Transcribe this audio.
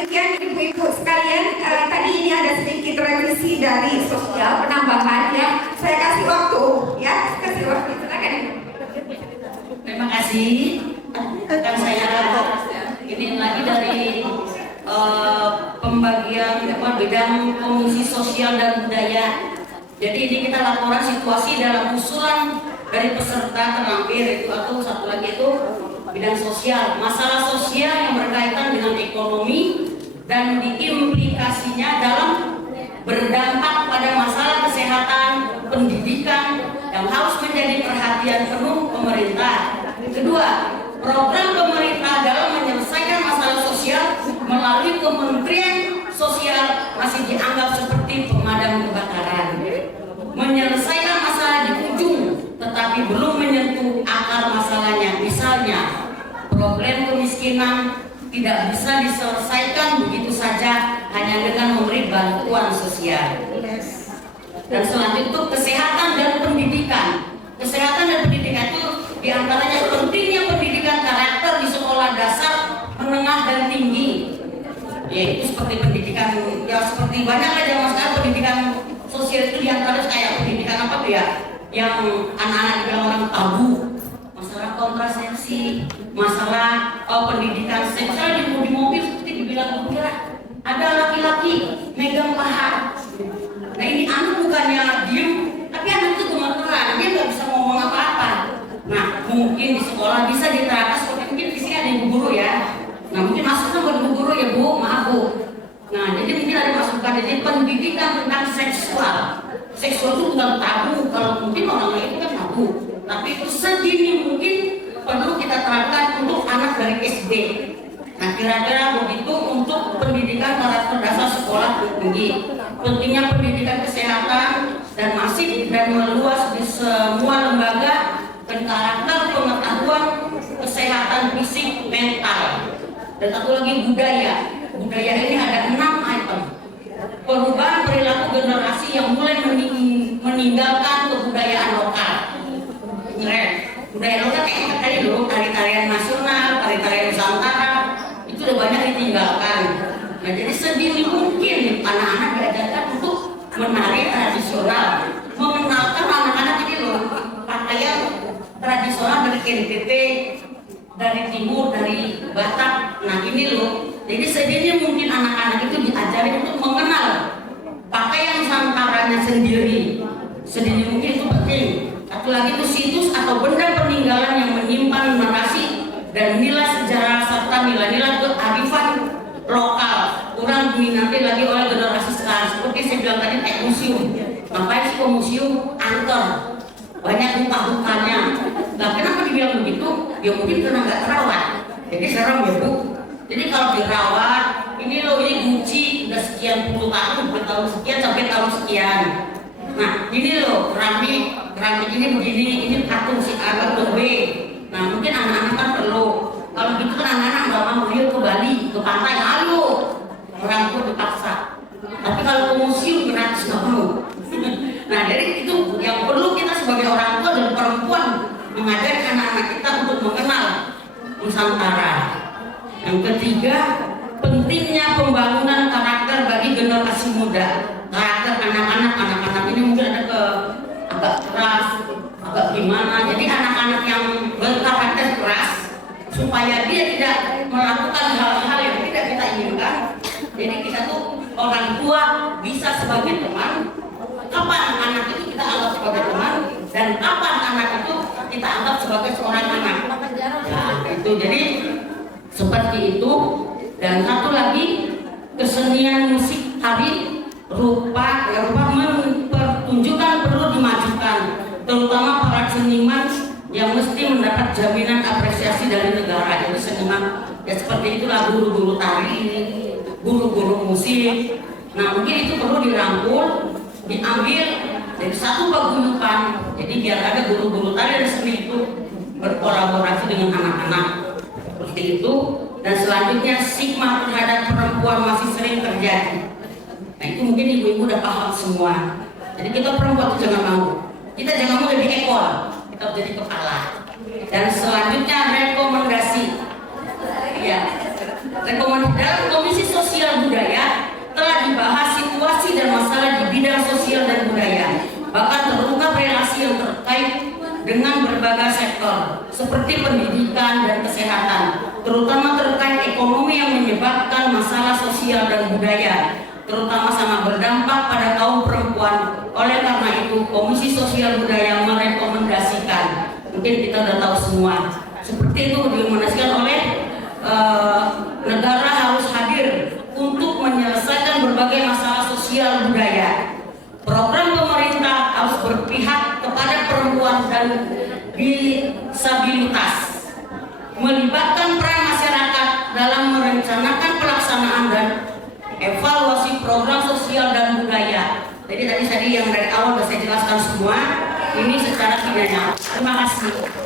demikian ibu-ibu sekalian, tadi ini ada sedikit revisi dari sosial penambahan ya. Saya kasih waktu ya, kasih waktu. Silakan. Terima kasih. Dan saya ini lagi dari pembagian bidang komisi sosial dan budaya. Jadi ini kita laporan situasi dalam usulan dari peserta terlampir itu, atau satu lagi itu bidang sosial, masalah sosial yang berkaitan dengan ekonomi dan diimplikasinya dalam berdampak pada masalah kesehatan, pendidikan yang harus menjadi perhatian penuh pemerintah. Kedua, program pemerintah dalam menyelesaikan masalah sosial melalui Kementerian Sosial masih dianggap seperti pemadam kebakaran. Menyelesaikan masalah di ujung tetapi belum menyentuh akar masalahnya. Misalnya, problem kemiskinan tidak bisa diselesaikan begitu saja hanya dengan memberi bantuan sosial. Dan selanjutnya itu kesehatan dan pendidikan. Kesehatan dan pendidikan itu diantaranya pentingnya pendidikan karakter di sekolah dasar, menengah dan tinggi. Yaitu seperti pendidikan, ya seperti banyak aja masalah pendidikan sosial itu diantaranya kayak pendidikan apa tuh ya? Yang anak-anak bilang orang tabu, masalah kontrasepsi, masalah pendidikan seksual di mobil seperti dibilang Bu Kira, ada laki-laki megang paha. Nah ini anak bukannya diem, tapi anak itu gemeteran, dia nggak bisa ngomong apa-apa. Nah mungkin di sekolah bisa diterapkan seperti mungkin di sini ada ibu guru ya. Nah mungkin masuknya buat ibu guru ya Bu, maaf Bu. Nah jadi mungkin ada masukan, jadi pendidikan tentang seksual. Seksual itu bukan tabu, kalau mungkin orang lain itu kan tabu. Tapi itu sedini mungkin perlu kita terapkan untuk anak dari SD. Nah kira-kira begitu untuk pendidikan karakter dasar sekolah tinggi. Pentingnya pendidikan kesehatan dan masif dan meluas di semua lembaga dan karakter pengetahuan kesehatan fisik mental. Dan satu lagi budaya. Budaya ini ada 6 item. Perubahan perilaku generasi yang mulai meninggalkan kebudayaan lokal. Budaya lokal kayak tadi dulu, tari-tarian nasional, tari-tarian Nusantara itu udah banyak ditinggalkan. Nah jadi sedini mungkin anak-anak diajarkan untuk menari tradisional, mengenalkan anak-anak ini loh pakaian tradisional dari NTT, dari timur, dari Batak. Nah ini loh, jadi sedini mungkin anak-anak itu diajarin untuk mengenal pakaian Nusantaranya sendiri. Sedini mungkin itu penting. Satu lagi itu situs atau benda peninggalan yang menyimpan narasi dan nilai sejarah serta nilai-nilai kearifan lokal. Kurang diminati lagi oleh generasi sekarang. Seperti saya bilang tadi kayak museum. Ngapain sih ke museum? Angker. Banyak buka-bukanya. Nah kenapa dibilang begitu? Ya mungkin karena nggak terawat. Jadi serem ya Bu. Jadi kalau dirawat, ini loh ini Gucci udah sekian puluh tahun, bertahun sekian sampai tahun sekian. Nah ini loh keramik ini begini, ini patung si A atau B. Nah mungkin anak-anak kan perlu. Kalau gitu kan anak-anak nggak mau, yuk ke Bali, ke pantai, ayo orang tua dipaksa. Tapi kalau ke museum gratis nggak mau. Nah jadi itu yang perlu kita sebagai orang tua dan perempuan mengajari anak-anak kita untuk mengenal Nusantara. Yang ketiga, pentingnya pembangunan karakter bagi generasi muda. Karakter anak-anak ini mungkin ada agak keras, agak gimana. Jadi anak-anak yang berkarakter keras supaya dia tidak melakukan hal-hal yang tidak kita inginkan. Jadi kita tuh orang tua bisa sebagai teman. Kapan anak itu kita anggap sebagai teman dan kapan anak itu kita anggap sebagai seorang anak. Nah, itu jadi seperti itu. Dan satu lagi, kesenian musik tari rupa pertunjukan perlu dimajukan, terutama para seniman yang mesti mendapat jaminan apresiasi dari negara. Jadi seniman ya seperti itulah guru-guru tari, guru-guru musik. Nah mungkin itu perlu dirangkul, diambil dari satu paguyuban. Jadi biar ada guru-guru tari dan seni itu berkolaborasi dengan anak-anak seperti itu. Dan selanjutnya stigma terhadap perempuan masih sering terjadi. Nah itu mungkin ibu-ibu udah paham semua. Jadi kita perempuan itu jangan mau. Kita jangan mau jadi ekor, kita jadi kepala. Dan selanjutnya rekomendasi. Ya, rekomendasi dalam komisi sosial berbagai sektor seperti pendidikan dan kesehatan, terutama terkait ekonomi yang menyebabkan masalah sosial dan budaya, terutama sangat berdampak pada kaum perempuan. Oleh karena itu, Komisi Sosial Budaya merekomendasikan, mungkin kita sudah tahu semua, seperti itu direkomendasikan oleh negara harus hadir untuk menyelesaikan berbagai masalah sosial budaya. Program pemerintah harus berpihak kepada perempuan dan disabilitas, melibatkan peran masyarakat dalam merencanakan pelaksanaan dan evaluasi program sosial dan budaya. Jadi tadi yang dari awal sudah saya jelaskan semua, ini secara pidana. Terima kasih.